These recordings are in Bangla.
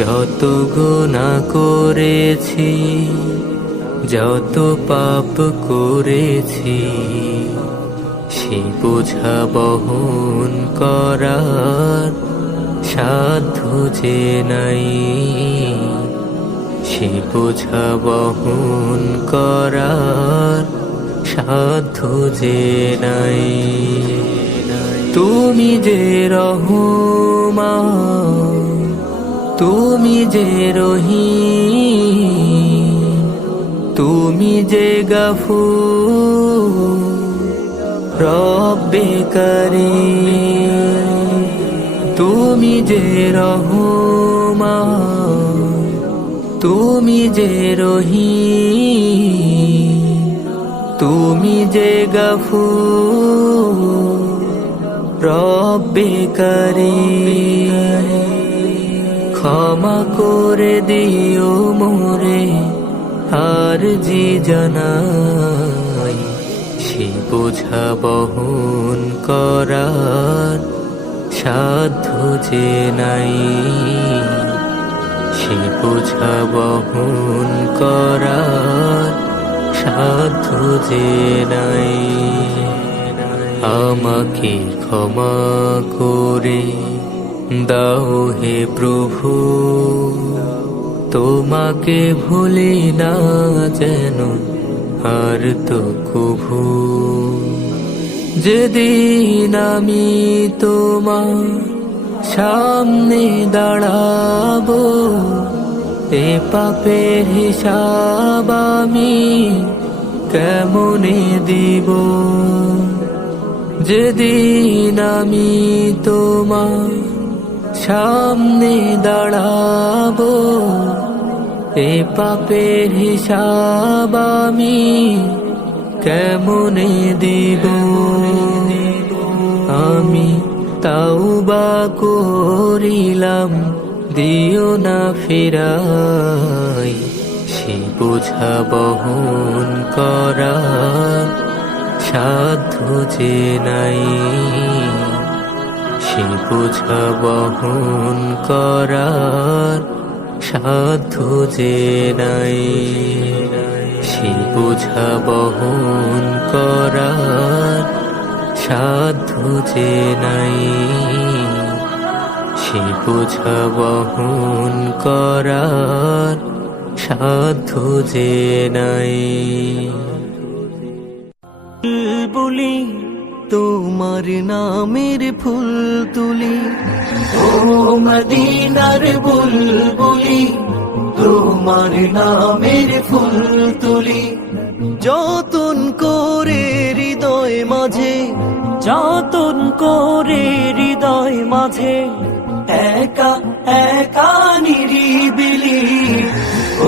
যত গুণা করেছি, যত পাপ করেছি সে বোঝা বহন করার সাধ্য যে নাই। সে বোঝা বহন করার সাধ্য যে নাই। তুমি যে রহমা তুমি যে রহি তুমি যে গাফু রব্বে করে তুমি যে রহমা তুমি যে রহি তুমি যে গাফু রব্বে করে ক্ষমা করে দিও মোরে আর জি জানাই। সে বোঝা বহন করার সাধ্য যে নাই। সে বোঝা বহন করার সাধ্য যে নাই। আমাকে ক্ষমা করে দাও হে প্রভু, তোমাকে ভুলি না যেন আর তো কভু। যেদিন আমি তোমার সামনে দাঁড়াবো, এ পাপের হিসাব আমি কেমনে দিব? যেদিন আমি তোমার সামনে দাঁড়াবো, এ পাপের হিসাব আমি কেমনে দিব? আমি তাও বা করিলাম, দিও না ফিরাই। সে বোঝা বহন করার সাধ্য যে নাই। সে বোঝা বহন করার সাধ্য যে নাই। সে বোঝা বহন করার সাধ্য যে নাই। সে বোঝা বহন করার সাধ্য যে নাই। বলি তোমার নামের ফুল তুলি। ও মদিনার বুলবুলি, তোমার নামের ফুল তুলি। যতন করে হৃদয় মাঝে, যতন করে হৃদয় মাঝে, একা একা নিরিবিলি।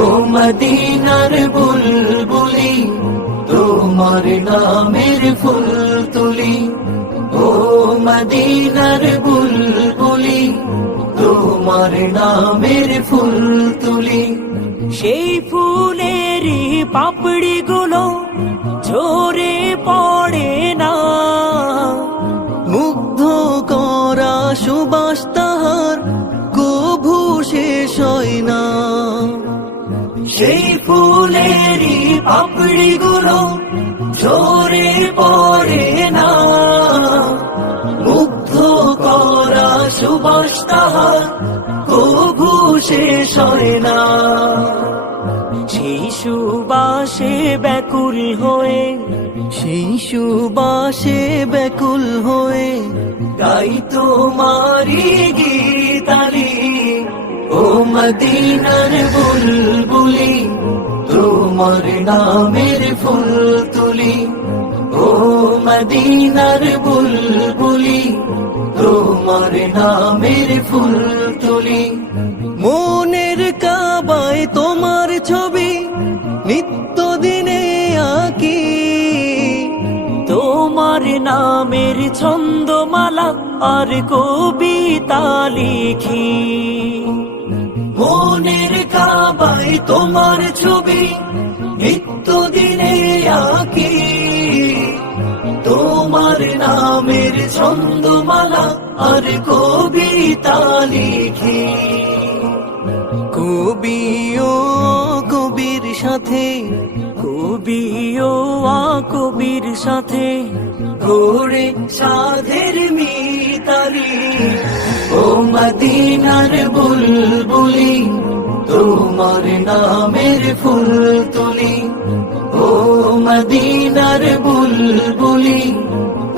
ও মদিনার বুলবুলি, তোমার নামের ফুল মদিনার বুলবুলি, তোমার নামের ফুল তুলি সেই ফুলেরই পাপড়ি গুলো ঝরে পড়ে না। মুগ্ধ করা সুবাস তাহার কভু শেষ হয় না। সেই ফুলেরই পাপড়ি গুলো ঝরে পড়ে না। সুবাস তাহার শেষ হয় না। সেই সুবাসে ব্যাকুল হয়ে সেই সুবাসে ব্যাকুল হয়ে গাই তোমারি গীতালি ও মদিনার বুলবুলি, তোমার নামের ফুল তুলি। ও মদিনার বুলবুলি তোমার নামের ফুল তুলি। মনের কাবায় তোমার ছবি নিত্য দিনে আঁকি। তোমার নামের ছন্দমালা আর কবিতা লিখি। মনের কাবায় তোমার ছবি নিত্য দিনে আঁকি। তোমার নামের ছন্দমালা আর কবিতা লিখি। কবি ও কবির সাথে কবি ও কবির সাথে ঘোরে সাধের মিতালি। ও মদিনার বুলবুলি তোমার নামের ফুল তুলি ও মদিনার বুলবুলি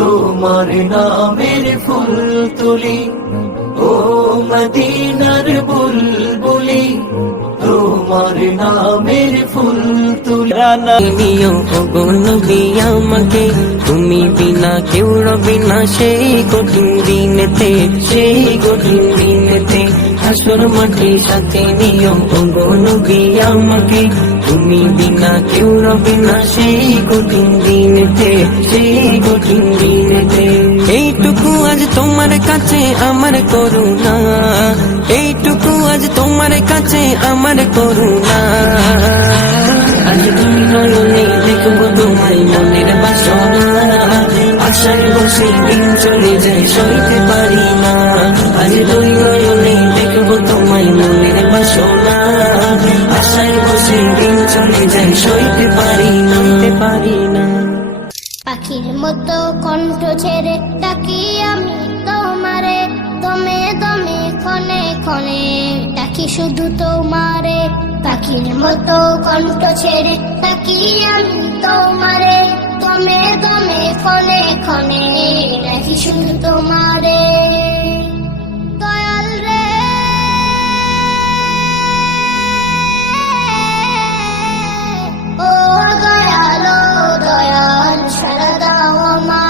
তোমার নামের ফুল তুলি। ও মদিনার বুলবুলি, তোমার নামের ফুল তুলি। নিও গো নবী তুমি বিনা কেউ রবি না, সেই কঠিন দিনেতে, সেই কঠিন দিনেতে। হাসর মাটি সাথে নিও গো নবী আমাকে তুমি বিনা কেউ রবি না সেই কঠিন দিনেতে, সেই কঠিন দিনেতে। এইটুকু আজ তোমার কাছে আমার করুণা। এইটুকু আজ তোমার কাছে আমার করুণা। আজ তুমি নয়নে দেখব তোমায় মনের বাসনা। আশায় বসে দিন চলে যায় সইতে পারি না। পাখির মতো কণ্ঠ ছেড়ে ডাকি আমি তোমারে। দমে দমে, ক্ষণে ক্ষণে ডাকি শুধু তোমারে। পাখির মতো কণ্ঠ ছেড়ে ডাকি আমি তোমারে। দমে দমে, ক্ষণে ক্ষণে ডাকি শুধু তোমারে। দয়ালো দয়াল সারা দাও আমারে।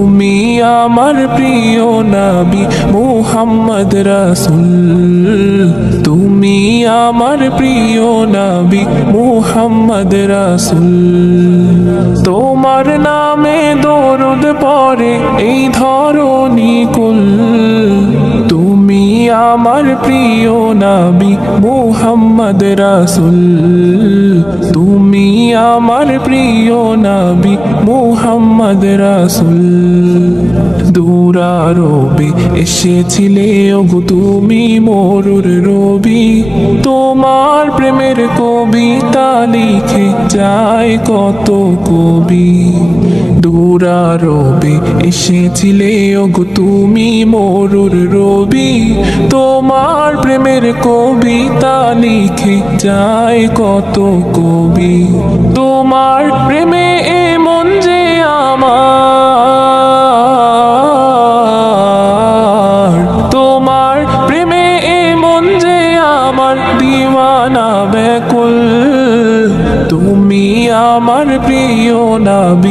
আমার প্রিয় নাবি মোহাম্মদ রাসুল। তুমি আমার প্রিয় নাবি মোহাম্মদ রাসুল। তোমার নামে দরুদ পরে এই ধরণী কুল। তুমি আমার প্রিয় নাবি মোহাম্মদ রাসুল, তুমি আমার প্রিয় নাবি মোহাম্মদ রাসুল। দূরারবে এসেছিলে, ওগো তুমি মরুর রবি। তোমার প্রেমের কবিতা লিখে যায় কত কবি। দূরারবে এসেছিলে ওগো তুমি মরুর রবি। তোমার প্রেমের কবিতা লিখে যায় কত কবি। তোমার প্রেমে এমন যে আমার। তোমার প্রেমে এমন যে আমার দিওয়ানা ব্যাকুল। তুমি আমার প্রিয় নাবি।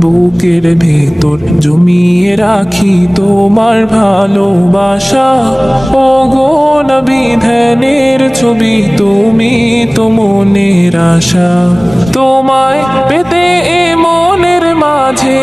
বুকের ভেতর জমিয়ে রাখি তোমার ভালোবাসা। ও গো নবী ছবি তুমি তো মনের আশা। তোমায় পেতে এ মনের মাঝে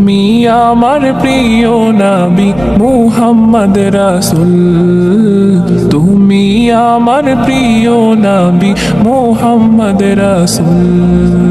তুমি আমার প্রিয় নাবি মুহাম্মদ রাসুল। তুমি আমার প্রিয় নাবি মুহাম্মদ রাসুল।